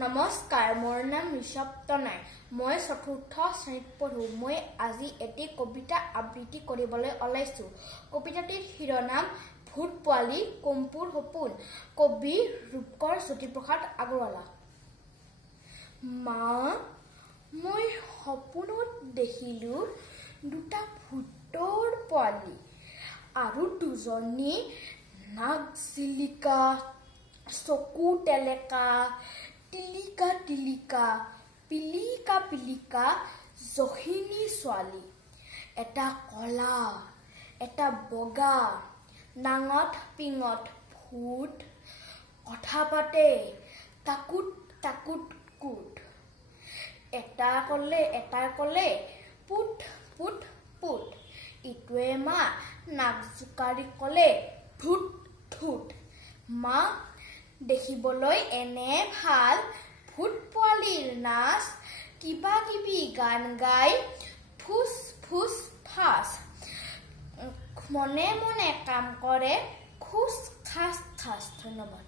নমস্কাৰ, মোৰ নাম ঋষভ তনাই। মই চতুৰ্থ শ্ৰেণীত পঢ়ো। মই আজি এটি কবিতা আবৃত্তি কৰিবলৈ ওলাইছো। কবিতাটিৰ শিৰোনাম ভূত পোৱালি কম্পুৰ সপোন। কবি ৰূপকৰ জ্যোতিপ্ৰসাদ আগৰৱালা। মা, মই সপোনত দেখিলো দুটা ভূতৰ পোৱালি আৰু দুজনী নাক জিলিকা, চকু টেলেকা, টিলিকা টিলিকা, পিলিকা পিলিকা জহিনী ছোৱালী। এটা কলা, এটা বগা, নাঙত পিঙত ভূত, কথা পাতে তাকুত তাকুত কুট। এটা কলে পুত পুত পুত, ইটোৱে মা নাক জোকাৰি কলে ধুত ধুত। মা, দেখিবলৈ এনে ভাল ভূত পোৱালিৰ নাচ, কিবা কিবি গান গাই ফুচ ফুচ ফাচ, মনে মনে কাম কৰে খুচ খাচ খাচ। ধন্যবাদ।